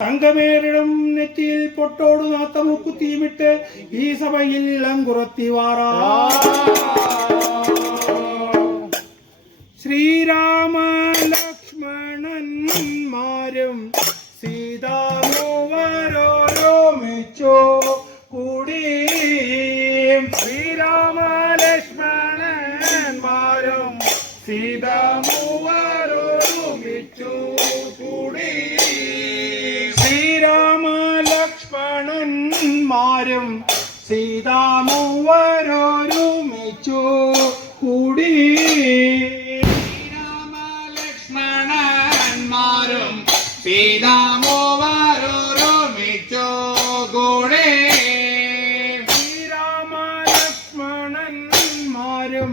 തങ്കമേറിടും നെറ്റിയിൽ പൊട്ടോടു നാത്തമുക്കുത്തിയുമിട്ട് ഈ സഭയിൽ അങ്കുറത്തി വാറാ. ശ്രീരാമ ലക്ഷ്മണന്മാരും സീതാമൂവരോരോമിച്ചോ കൂടി. ശ്രീരാമ ലക്ഷ്മണന്മാരും സീതാമൂവരോമിച്ചു കൂടി. ശ്രീരാമ ലക്ഷ്മണന്മാരും സീതാമൂവരോരുമിച്ചു കൂടി. സീതാമൂവരോരുമിച്ചു കൂടി. ശ്രീരാമ ലക്ഷ്മണന്മാരും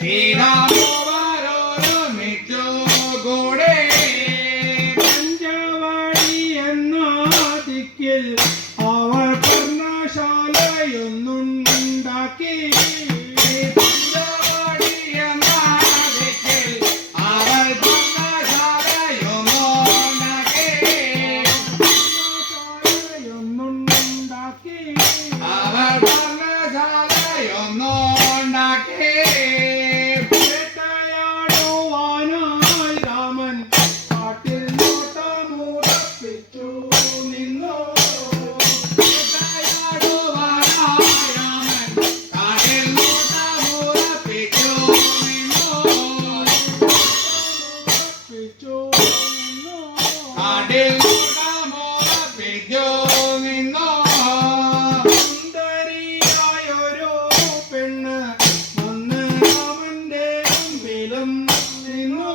സീതാമൂവരോരുമിച്ചു കൂടി. പഞ്ചവാടി എന്ന ദിക്കിൽ അവർ പർണശാലയൊന്നുണ്ടാക്കി. സുന്ദരിയായൊരു പെണ്ണ് വന്ന് അവന്റെ മുമ്പിലും നിന്നു.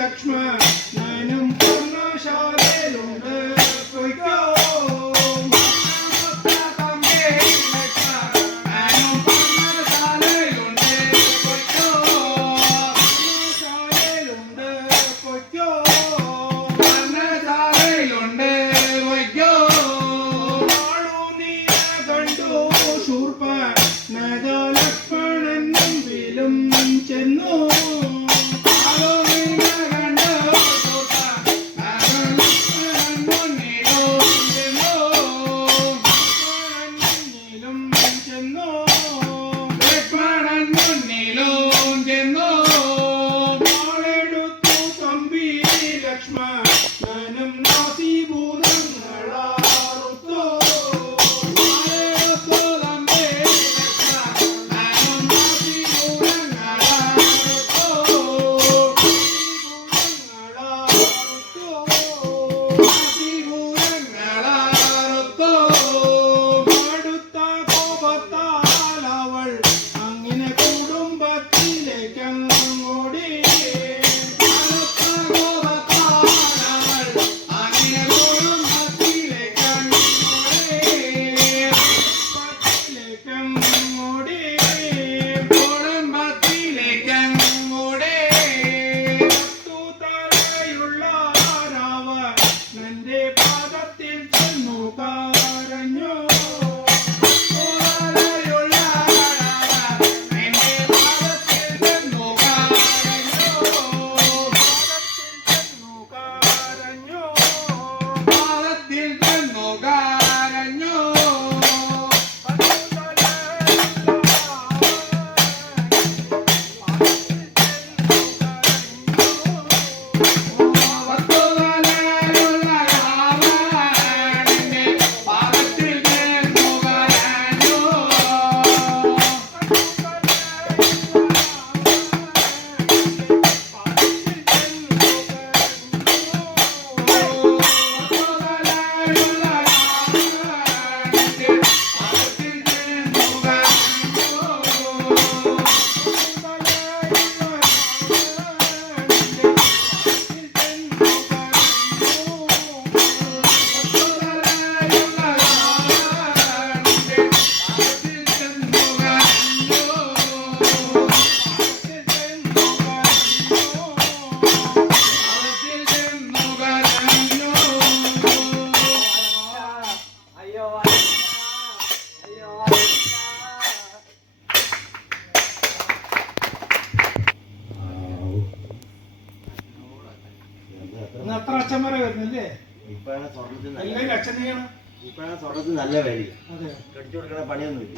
ലക്ഷ്മണ എത്ര അച്ഛന്മാരെ വരുന്നില്ലേ? ഇപ്പോഴാണ് സ്വർണ്ണത്തിന് എല്ലാവരും അച്ഛൻ ചെയ്യണം. ഇപ്പോഴാണ് സ്വർണ്ണത്തിന് നല്ല വില. അതെ, കടിച്ചു കൊടുക്കണ പണിയൊന്നുമില്ല.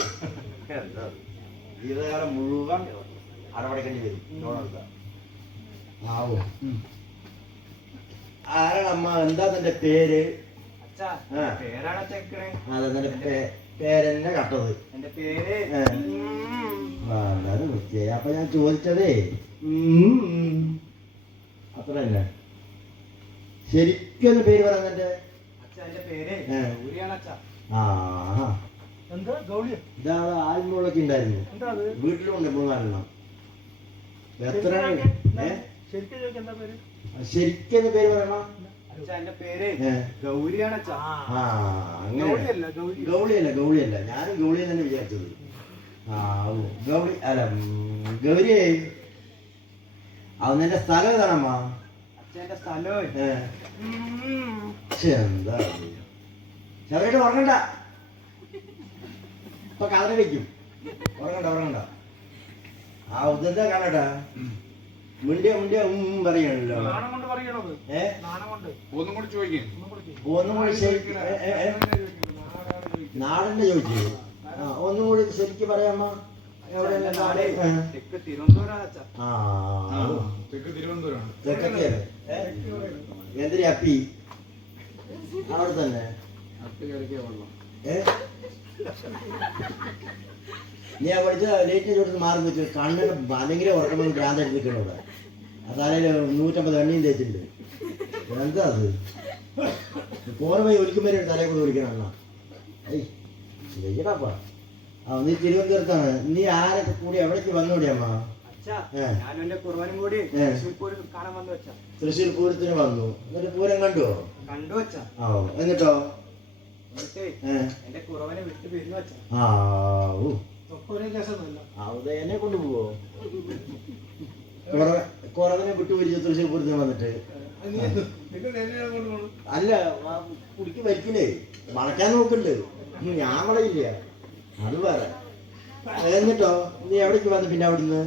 ജീവിതകാലം മുഴുവൻ അടപടക്കേണ്ടി വരും. ആവോ. ആരാണമ്മ? എന്താ തന്റെ പേര്? അതെ, തന്റെ പേരെന്നെ കട്ടത്. എന്റെ പേര് വളരെ വൃത്തിയായി. അപ്പൊ ഞാൻ ചോദിച്ചതേ അത്ര തന്നെ. ശരിക്കും പേര് പറയുന്നതിന്റെ ഇതാ ആൽമൂളൊക്കെ ഉണ്ടായിരുന്നു. വീട്ടിലുണ്ട് 3-4 എത്ര? ശരിക്കും പേര് പറയണം. ഗൗളിയല്ല. ഞാനും ഗൗളി തന്നെ വിചാരിച്ചത്. ഗൗളി അല്ല, ഗൗരി. അവന്റെ സ്ഥലം ഏതാണമ്മ? എന്താ ചെറുതായിട്ട് ഉറങ്ങണ്ട. ഇപ്പൊ കഥ വെക്കും. ഉറങ്ങണ്ട. ആ ഉദ്ദേശം കാണട്ടാ. മുണ്ടിയ പറയണല്ലോ. ഒന്നും കൂടി ശരിക്കും നാടിന്റെ ചോദിച്ചു. ഒന്നും കൂടി ശരിക്കും പറയാമ്മ. എന്തിനാ അപ്പി? അവിടെ തന്നെ. ഞാൻ പഠിച്ച ലേറ്റിനെ ചോട്ടത്ത് മാറി വെച്ചു. കണ്ണിന് ഭയങ്കര ഉറക്കമെന്ന് ഭ്രാന്തായിട്ട് നിൽക്കണവിടെ. അതായത് 150 എണ്ണയും തേച്ചിട്ടുണ്ട്. എന്താ അത്? പോയി ഒരിക്കും വരെ തലയെ കൊണ്ട് വിളിക്കണം അണ്ണ. ഏയ്ടാപ്പാ. നീ തിരുവനന്തപുരത്താണ്. നീ ആരൊക്കെ കൂടി എവിടേക്ക് വന്നോടിയമ്മ? തൃശ്ശൂർ പൂരത്തിന് വന്നു. എന്നിട്ട് പൂരം കണ്ടോ? എന്നിട്ടോ? എന്നെ കൊണ്ടുപോവോ? കുറവിനെ വിട്ടുപിരിച്ചു തൃശ്ശൂർ പൂരത്തിന് വന്നിട്ട്. അല്ല, കുടിക്ക് വരിക്കില്ലേ? വളക്കാൻ നോക്കണ്ട്. ഞാൻ വളയില്ല, അത് വേറെ. എന്നിട്ടോ നീ എവിടേക്ക് വന്നു? പിന്നെ അവിടുന്ന്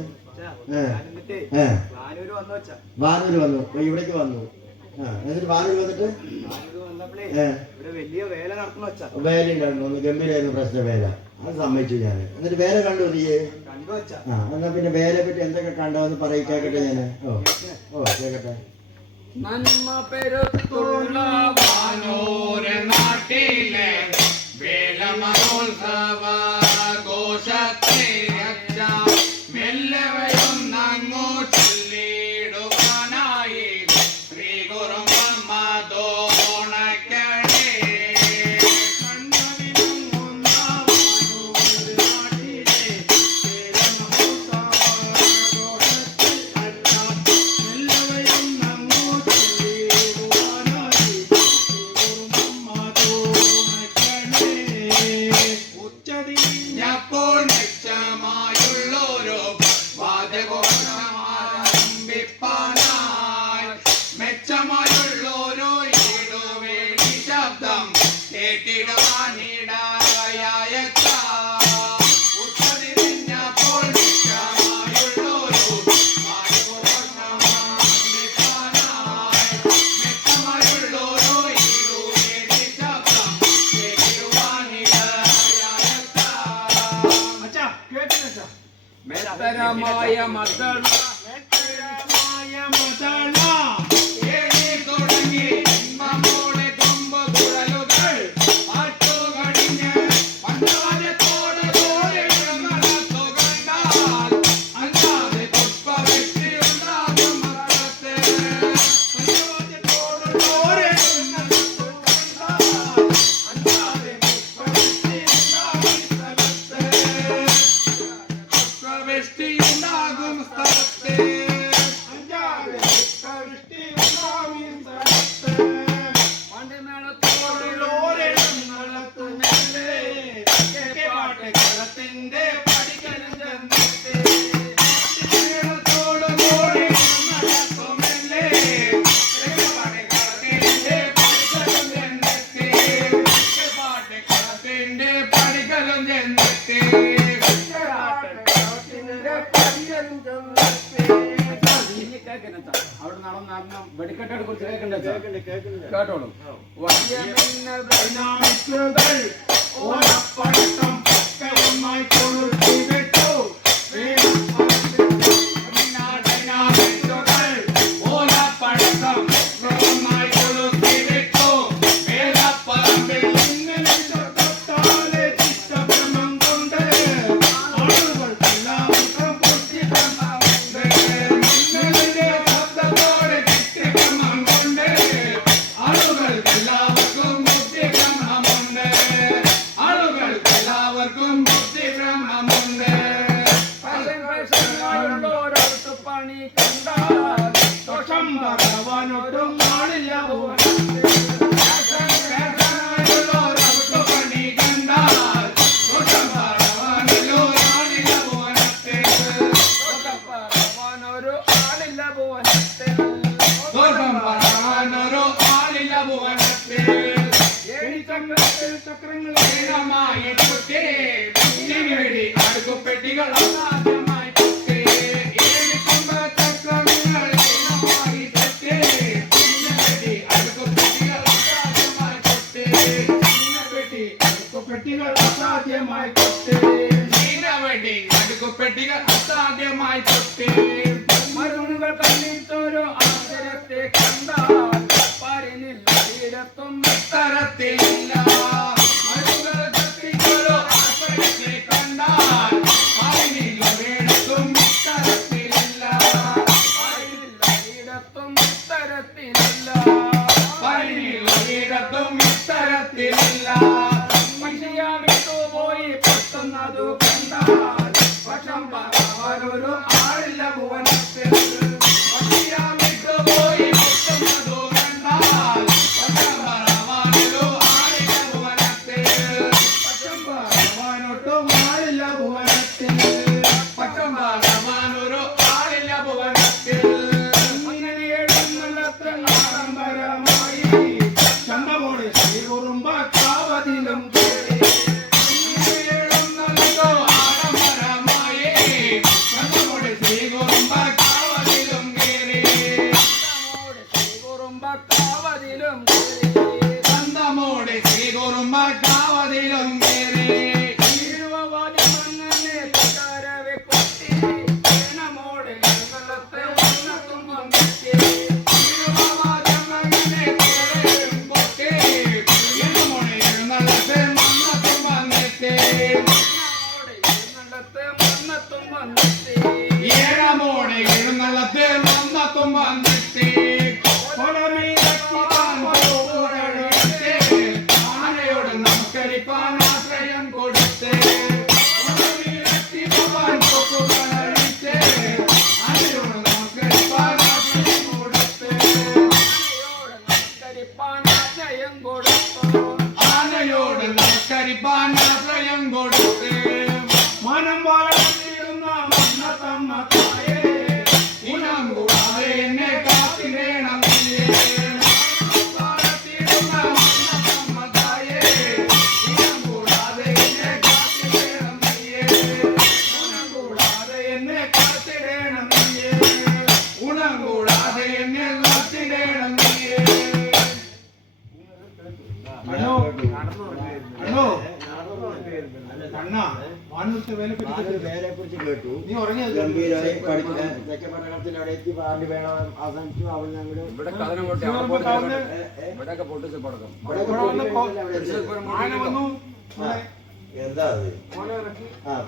വാനൂര് വന്നു. ഇവിടേക്ക് വന്നു. എന്നിട്ട് വാനൂര് വന്നിട്ട് വേല ഉണ്ടായിരുന്നു. ഗംഭീരായിരുന്നു പ്രശ്ന വേല. അത് സമ്മതിച്ചു ഞാൻ. എന്നിട്ട് വേല കണ്ടു നീ? എന്നാ പിന്നെ വേലയെ പറ്റി എന്തൊക്കെ കണ്ടോന്ന് പറയിക്കാക്കട്ടെ ഞാന്. കേക്കട്ടെ. നന്മ പെരുത്തുള്ള വാനൂര് നാട്ടിലെ വേലമഹോത്സവ ഘോഷത്തെ അച്ഛ മെല്ലവയും നങ്ങോ ചൊല്ലിടുവാനായി ശ്രീ ഗുരുമമ്മ തോണക്കടേ. ഉച്ചതിരിഞ്ഞപ്പോൾ മെച്ചമായുള്ളോരോ വാദ്യഘോഷമാരംഭിപ്പാനായി മെച്ചമായുള്ളോരോ ഈടുവേലി ശബ്ദം കേട്ടിടുവാനിടയായെത്താം. ഉച്ചതിരിഞ്ഞപ്പോൾ മെച്ചമായുള്ളോരോ വാദ്യഘോഷമാരംഭിപ്പാനായി മെച്ചമായുള്ളോരോ ഈടുവേലി ശബ്ദം മെത്തരമായ മദ്ദള ഏഴി തുടങ്ങി ഇമ്പമോടെ കൊമ്പ് കുഴലുകൾ പാട്ടുകടിഞ്ഞ് പണ്ടാരത്തോടെ നടത്തു കണ്ടാൽ അല്ലാതെ പുഷ്പവൃഷ്ടിയുണ്ടാകും മക്കളത്തെ. പണ്ടാരത്തോടെ അല്ലാതെ പുഷ്പവൃഷ്ടിയുണ്ടാകും സ്ഥലത്ത്. വെടിക്കെട്ടിനെ കുറിച്ച് കേൾക്കണ്ടേ കേൾക്കുന്നുണ്ട്. കേട്ടോളൂ. വലിയ മിന്നൽ ഡൈനാമിറ്റുകൾ ഓലപ്പടക്കം പക്കയുമായി കൊളുത്തി വിട്ടു. ഡൈനാമിറ്റുകൾ ഓലപ്പടക്കം പക്കയുമായി കൊളുത്തി വിട്ടു. വേലപ്പറമ്പിൽ ഇന്നലെ തൊട്ടാലെ ചിത്തഭ്രമം കൊണ്ട് ആളുകൾക്കെല്ലാവർക്കും ബുദ്ധിഭ്രമമുണ്ട്. മിന്നലിന്റെ ശബ്ദത്തോടെ ചിത്തഭ്രമം കൊണ്ട് ആളുകൾക്കെല്ലാവർക്കും ബുദ്ധിഭ്രമമുണ്ട്. ആളുകൾക്കെല്ലാവർക്കും ബുദ്ധിഭ്രമമുണ്ട്. ഓരോരുത്ത പണി കണ്ടാൽ ദോഷം ഭഗവാനോടും നാളില്ല ഭുവനത്തിൽ. ഓരോരുത്ത പണി കണ്ടാൽ ദോഷം ഭഗവാനൊരു ആളില്ല ഭുവനത്തിൽ. ദോഷം ഭഗവാനൊരു ആളില്ല ഭുവനത്തിൽ. ദോഷം ഭഗവാനൊരു ആളില്ല ഭുവനത്തിൽ. ഏണിച്ചക്രത്തിൽ ചക്രങ്ങൾ ഏഴമായി പൊട്ടി. മുന്നിൽ അടുക്കുപെട്ടികൾ അസാധ്യമായി പൊട്ടി. ഏണിക്കൊമ്പ ചക്രങ്ങൾ ഏഴമായി പൊട്ടി. മുന്നിൽ അടുക്കുപെട്ടികൾ അസാധ്യമായി പൊട്ടി. ചീനവെടി അടുക്കുപെട്ടികൾ അസാധ്യമായി പൊട്ടി. ചീനവെടി അടുക്കുപെട്ടികൾ അസാധ്യമായി പൊട്ടി. മരുന്നുകൾ കണ്ടിട്ടൊരു ആശ്ചര്യത്തെ കണ്ടാൽ പാരിനില്ല ഇടത്തും തരത്തിലില്ല. മരുന്നുകൾ കത്തിക്കൊരു ആശ്ചര്യത്തെ കണ്ടാൽ പാരിനില്ല ഇടത്തും തരത്തിലില്ല. പാരിനില്ല ഇടത്തും തരത്തിലില്ല. പാരിനില്ല ഇടത്തും തരത്തിലില്ല. മനുഷ്യ വിട്ടുപോയി പൊട്ടുന്നതു കണ്ടാൽ പക്ഷം പറവാനൊരു ആളില്ല ഭുവനത്തിൽ. മനുഷ്യ വിട്ടുപോയി പൊട്ടുന്നതു കണ്ടാൽ പക്ഷം പറവാനൊരു ആളില്ല ഭുവനത്തിൽ. പക്ഷം പറവാനൊട്ടും ആളില്ല ഭുവനത്തിൽ. പക്ഷം പറവാനൊരു ആളില്ല ഭുവനത്തിൽ. ഇങ്ങനെ എഴുന്നള്ളത്ത് ആഡംബരമായി ചന്തമോടെ ശ്രീകുറുമ്പ കാവതിലും കേറി. ഇങ്ങനെ എഴുന്നള്ളത്തോ ആഡംബരമായി ചന്തമോടെ ശ്രീകുറുമ്പ കാവതിലും കേറി. ചന്തമോടെ ശ്രീകുറുമ്പ കാവതിലും കേറി. ചന്തമോടെ ശ്രീകുറുമ്പ കാവതിലും കേറി. ഇരുവവാദി മണ്ണനെ തകരവെ കൊട്ടി. ഏണമോടെ എഴുന്നള്ളത്ത് വന്നത്തുമ്പം കെട്ടി. ഇരുവവാദി മണ്ണനെ തകരവെ കൊട്ടി. ഏണമോടെ എഴുന്നള്ളത്ത് വന്നത്തുമ്പം കെട്ടി. ഏഴമോടെ എഴുന്നള്ളത്ത് വന്നത്തുമ്പം കെട്ടി. ആനയോട് നമസ്കരിപ്പാൻ ആശ്രയം കൊടുത്ത്. ആനയോട് നമസ്കരിപ്പാൻ ആശ്രയം കൊടുത്ത്. ആനയോട് നമസ്കരിപ്പാൻ ആശ്രയം കൊടുത്ത്. മനം വളർന്നിടുന്ന മന്നത്തമ്മ തായേ, ഇനം കൂടാതെ എന്നെ കാത്തിടേണം നീയേ. വളർത്തിടുന്ന മന്നത്തമ്മ തായേ, ഇനം കൂടാതെ എന്നെ കാത്തിടേണം നീയേ. ഗുണം കൂടാതെ എന്നെ കാത്തിടേണം നീയേ. ഗുണം കൂടാതെ എന്നെ കാത്തിടേണം നീയേ. അണ്ണോ അണ്ണോ അണ്ണാ വാനൂർത്തെ വേലയെക്കുറിച്ച് കേട്ടു. നീ ഉറങ്ങിയത് ഗംഭീരമായി പഠിക്കാൻ തെക്കപട്ടണത്തിൽ അവിടെ എത്തി പാണ്ടി വേണം അവസാനിച്ചു. അവിടെ ഞങ്ങൾ ഇവിടെ കഥനം കൊട്ടി ഇവിടെയൊക്കെ പൊട്ടിച്ച് പടക്കം ആന വന്നു എന്താ അത്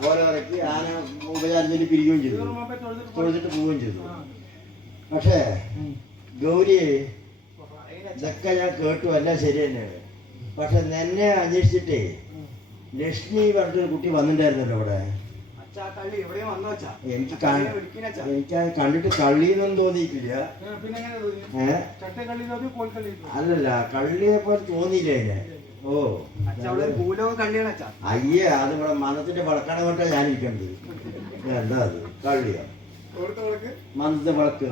പോലെ ഇറക്കി ആന ഉപചാരത്തിൽ പിരിക്കുകയും ചെയ്തു. തൊഴുതിട്ട് പോവുകയും ചെയ്തു. പക്ഷേ ഗൗരി ഇതൊക്കെ ഞാൻ കേട്ടു, എല്ലാം ശരി തന്നെയാണ്. പക്ഷെ എന്നെ അന്വേഷിച്ചിട്ടേ ലക്ഷ്മി പറഞ്ഞൊരു കുട്ടി വന്നിട്ടുണ്ടായിരുന്നല്ലോ ഇവിടെ. എനിക്ക് കണ്ടിട്ട് കള്ളിന്നൊന്നും തോന്നിയിട്ടില്ല. അല്ലല്ല, കള്ളിയെ പോലെ തോന്നിയില്ല അതിനെ. ഓ അയ്യേ, അത് ഇവിടെ മനത്തിന്റെ വളക്കാണ് കൊണ്ടാ ഞാനിരിക്കേണ്ടത്. എന്താ അത് കള്ളിയാ? മനത്തെ വളക്ക്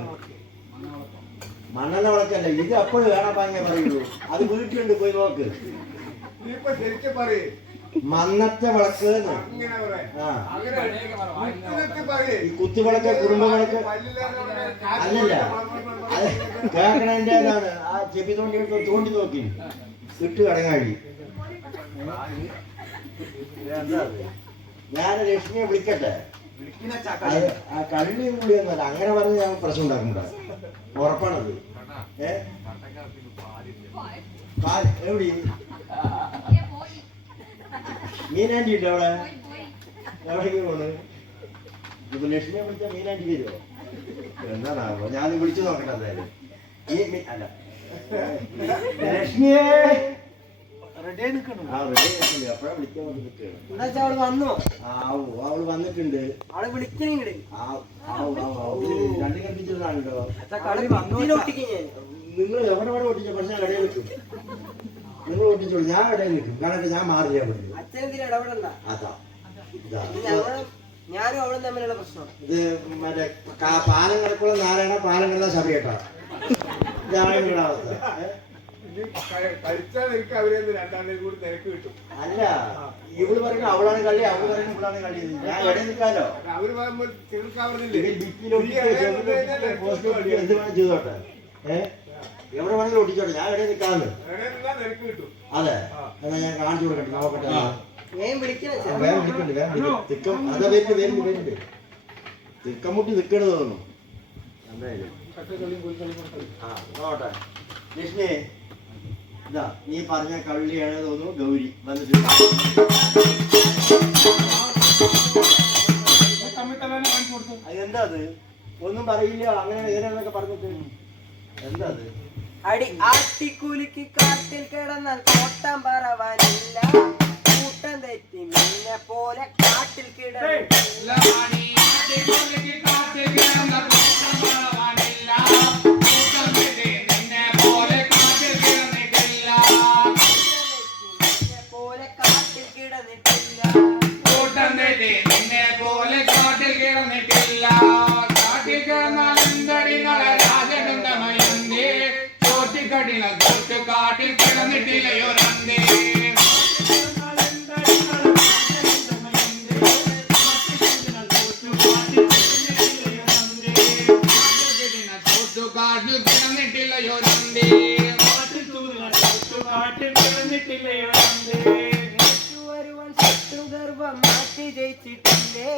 മണ്ണെണ്ണ വിളക്കല്ല ഇത്. അപ്പോഴും വേണം വാങ്ങിയ പറയുള്ളൂ. അത് വീട്ടിലുണ്ട്, പോയി നോക്ക്. മന്നത്തെ വിളക്ക് അങ്ങനെ പറയാം. ആ അങ്ങനെ മുത്തിനൊക്കെ പറയേ. ഈ കുത്തുവിളക്ക് കുടുംബവിളക്ക് അല്ലല്ല അത് കേക്കണേന്റേതാണ് ആ ചെപ്പി തോണ്ടി നോക്കി ഇട്ട് കടങ്ങാഴി ഞാൻ ലക്ഷ്മിയെ വിളിക്കട്ടെ അത് ആ കള്ളി കൂടിയൊന്നുമല്ല അങ്ങനെ പറഞ്ഞ് ഞാൻ പ്രശ്നം ഉണ്ടാക്കണ്ട ഉറപ്പാണത് എവിടെ മീനാൻറ്റി ഉണ്ടോ അവിടെ എവിടേക്ക് പോണ് ഇപ്പൊ ലക്ഷ്മിയെ വിളിച്ചാൽ മീനാൻറ്റി വരുമോ എന്താണാവോ ഞാൻ വിളിച്ചു നോക്കട്ടെ എന്തായാലും അല്ല ലക്ഷ്മിയെ അപ്പഴാ വിളിക്കാൻ വേണ്ടി നിൽക്കുകയാണ്. അവള് വന്നോ? അവള് വന്നിട്ടുണ്ട്. അവളെ വിളിക്കണേ രണ്ടു കൽപ്പിച്ചതാണല്ലോ. ഞാൻ നിങ്ങൾ എവിടെ ഒട്ടിച്ച പക്ഷെ ഞാൻ ഇടയിൽ നിൽക്കും. നിങ്ങൾ ഒട്ടിച്ചോളൂ, ഞാൻ ഇടയിൽ നിൽക്കും. കാരണം ഞാൻ മാറില്ല പറഞ്ഞു. അച്ഛനെന്തിനാ ഇടപെടണ്ട? അതാ ഞാനും അവളും തമ്മിലുള്ള പ്രശ്നം. ഇത് മറ്റേ പാലം കിടക്കുള്ള നാരായണ പാലം കിടന്ന സഭ കേട്ടോ. ഇതാണ് നിങ്ങളുടെ അവസ്ഥ. കഴിച്ചാൽ എനിക്ക് അവരെ രണ്ടാമതേക്കും കൂടി തിരക്ക് കിട്ടും. അല്ല ഇവള് പറയുന്നത് അവളാണ് കളി, അവള് പറയുന്നത് ഇവളാണ് കളി. ഞാൻ ഇടയിൽ നിൽക്കാലോ. അവര് പറയുമ്പോൾ ചെയ്തോട്ടെ. എവിടെ വേണമെങ്കിലും ഒട്ടിച്ചോട്ടെ, ഞാൻ ഇടയിൽ നിൽക്കാന്ന്. തിരക്ക് കിട്ടും. അതെ എന്നാ ഞാൻ കാണിച്ചു കൊടുക്കട്ടെ, നോക്കട്ടെ. വേഗം വിളിക്കണേ. വേഗം വിളിക്കണ്ട്, വേഗം തിക്കം അതാ വരുന്നുണ്ട്. തിക്കമുട്ടി നിൽക്കണത് തോന്നുന്നു. എന്തായാലും ആ നോട്ടെ. ലക്ഷ്മി ഇതാ നീ പറഞ്ഞ കള്ളിയാണ് തോന്നുന്നു. ഗൗരി വന്നിട്ടുണ്ട്. അതെന്താ അത്? ഒന്നും പറയില്ല, അങ്ങനെ എങ്ങനെയാണെന്നൊക്കെ പറഞ്ഞിട്ട് എന്താ അത്? അടി ആട്ടിക്കുലുക്കി കാട്ടിൽ കിടന്നാൽ കോട്ടം പറവാനില്ല, കൂട്ടം തെറ്റി നിന്നെ പോലെ കാട്ടിൽ കിടന്നില്ല. കാട്ടിൽ കിടന്നിട്ടില്ലയോ രണ്ടേ കാട്ടിൽ കിടന്നിട്ടില്ലയോ രണ്ടേ വരുവാൻ ശത്രുഗർഭം മാറ്റി ജയിച്ചിട്ടില്ലേ,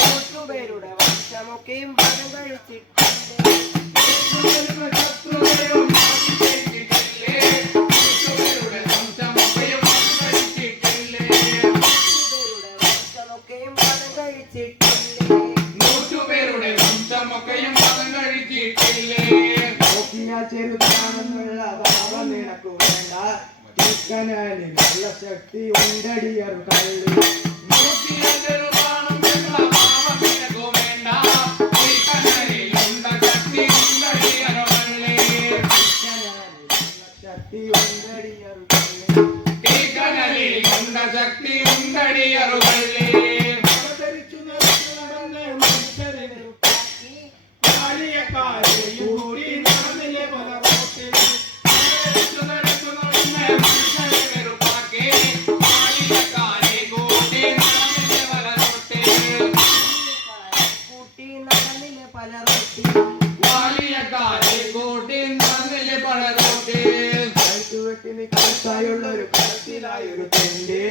നൂറ്റുപേരുടെ വംശമൊക്കെയും വരം കഴിച്ചിട്ടില്ലേ. ചെറുതാണെന്നുള്ള ഭാവം നിനക്കു വേണ്ട, നല്ല ശക്തി ഉണ്ടടിയർ കള്ളി. ശക്തി ഉണ്ടടിയർ ശക്തി ഉണ്ടടിയർ അവതരിച്ചു നടന്ന് മനുഷ്യരെ കൂടി നടന്നില്ലേ പല റോട്ടിൽ. കഴുത്തുവെട്ടിന് കഴുത്തായുള്ളൊരു കഴുത്തിലായൊരു തെണ്ടി.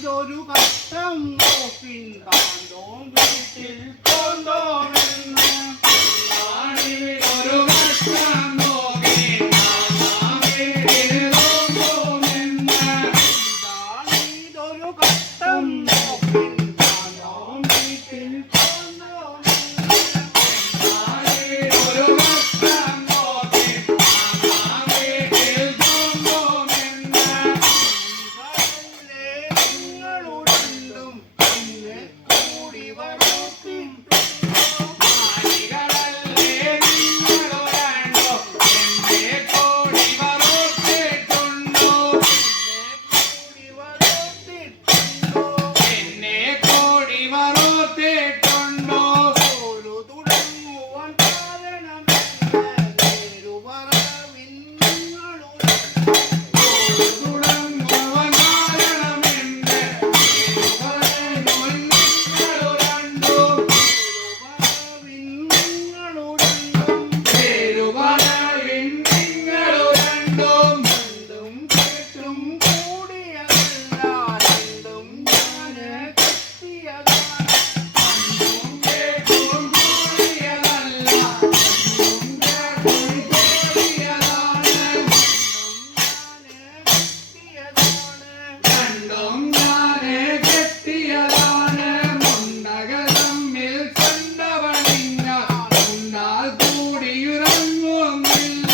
ഇതൊരു കഷ്ടം നോക്കിൻ കാന്തോം വീട്ടിൽ കൊണ്ടോമെന്ന് ഒരു കഷ്ടം നോക്കിൻ താനോം വീട്ടിൽ പോന്നോമെന്ന്. ഒരു വട്ടം നോക്കി വീട്ടിൽ കൊണ്ടുവെന്ന്. നിങ്ങളല്ലേ നിങ്ങളുരണ്ടും എന്നെ കൂടി വറുക്കും. ആണികളല്ലേ നിങ്ങളു രണ്ടോ എന്നെ കോടി വറുത്തിട്ടുണ്ടോ. കൂടി വറുത്തിട്ടുണ്ടോ. എന്നെ കോടി വറുത്തിട്ടുണ്ടോ. ഒരു തുടങ്ങുവാൻ കാരണമെന്ന് നേരുപറവിൻ നിങ്ങളുരണ്ടും. തുടങ്ങുവാൻ കാരണമെന്ന് നിങ്ങളു രണ്ടോ. പേരുപറവിൻ നിങ്ങളു രണ്ടും. കേട്ടും കൂടിയതല്ല രണ്ടും ഞാന് കെട്ടിയതാണ്. മുണ്ടകൾ തമ്മിൽ കണ്ടവണിഞ്ഞ മുണ്ടാൽ കൂടിയുറങ്ങുന്നില്ല.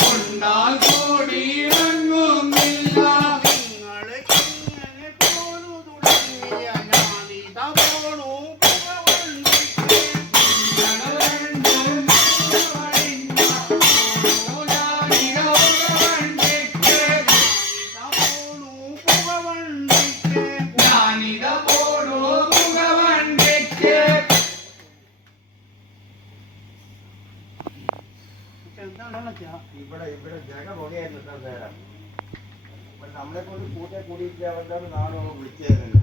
മുണ്ടാൽ കൂടിയുറങ്ങുന്നില്ല. ഞാനിത പോണു മുഖവണ്ടിക്ക്. ഇവിടെ ജഗ പുകയായിരുന്നു ഇത്ര നേരം. അപ്പൊ നമ്മളെ കൊണ്ട് കൂട്ടിയിട്ട് അവരുടെ നാളെ വിളിച്ചത് തന്നെ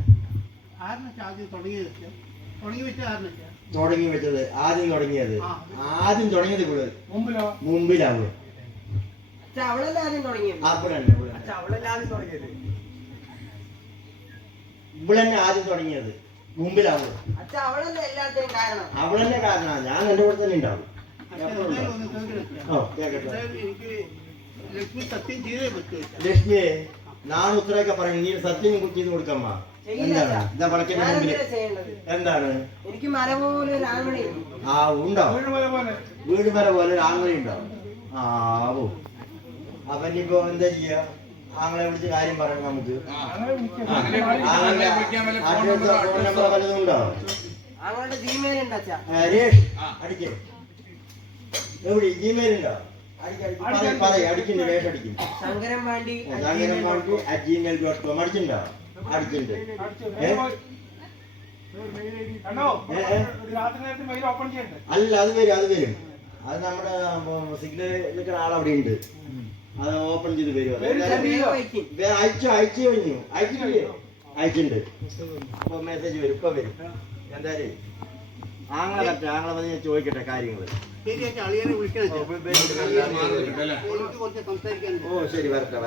തുടങ്ങി വെച്ചത്. ആദ്യം തുടങ്ങിയത് ഇവിടെ മുമ്പിലാവുക. അച്ഛാ അവളല്ലേ ആദ്യം തുടങ്ങിയത്. അവിടെ അച്ഛാ അവളല്ലേ ആദ്യം തുടങ്ങിയത്. തന്നെ ആദ്യം തുടങ്ങിയത് മുമ്പിലാവുക. അച്ഛാ അവളല്ലേ എല്ലാത്തിനും കാരണം. അവളെന്നെ കാരണമാണ്. ഞാൻ എൻ്റെ കൂടെ തന്നെ ഉണ്ടാവും. ഓ കേക്കട്ടെ. എനിക്ക് ലക്ഷ്മി സത്യം ചെയ്തേ പറ്റൂ. ലക്ഷ്മിയെ ഞാൻ ഉത്തരവൊക്കെ പറയും. നീ സത്യം ചെയ്ത് കൊടുക്കമ്മ. എന്താണ് ഇതാ വളക്കിന്റെ മുമ്പില് ഞാനെന്താ ചെയ്യേണ്ടത്. എന്താണ്? എനിക്ക് മല പോലെ ഒരു ആൺമണിയുണ്ട്. ആ ഉണ്ടാവും. വീട് വരെ പോലെ ഒരു ആങ്ങളി ഉണ്ടാവും. ആവോ അവനിപ്പോ എന്താ ചെയ്യാ? ആങ്ങളെ വിളിച്ച് കാര്യം പറയണം നമുക്ക്. ഫോൺ നമ്പർ വല്ലതും ഉണ്ടോ? അവളുടെ ജിമെയിൽ ഉണ്ട് അച്ഛാ. രേഷ് അടിക്കേ. എവിടെ ജിമെയിൽ ഉണ്ടോ? അടിക്കുന്നുണ്ട്. രേഷ് അടിക്കും. ശങ്കരൻപാണ്ടി @gmail.com അടിച്ചിട്ടുണ്ടോ? അടിച്ചിട്ടുണ്ട്. അല്ല അത് വരും. അത് നമ്മുടെ സിഗ്നൽ നിൽക്കുന്ന ആളവിടെ ഉണ്ട്. അത് ഓപ്പൺ ചെയ്ത് വരും. അയച്ചിട്ടുണ്ട്. ഇപ്പൊ മെസ്സേജ് വരും. ഇപ്പൊ വരും. എന്തായാലും ആങ്ങളെ വന്ന് ഞാൻ ചോദിക്കട്ടെ കാര്യങ്ങള്. അളിയനെ വിളിക്കണം. മാറി എനിക്ക് കുറച്ച് സംസാരിക്കാൻ. ഓ ശരി വരട്ടെ.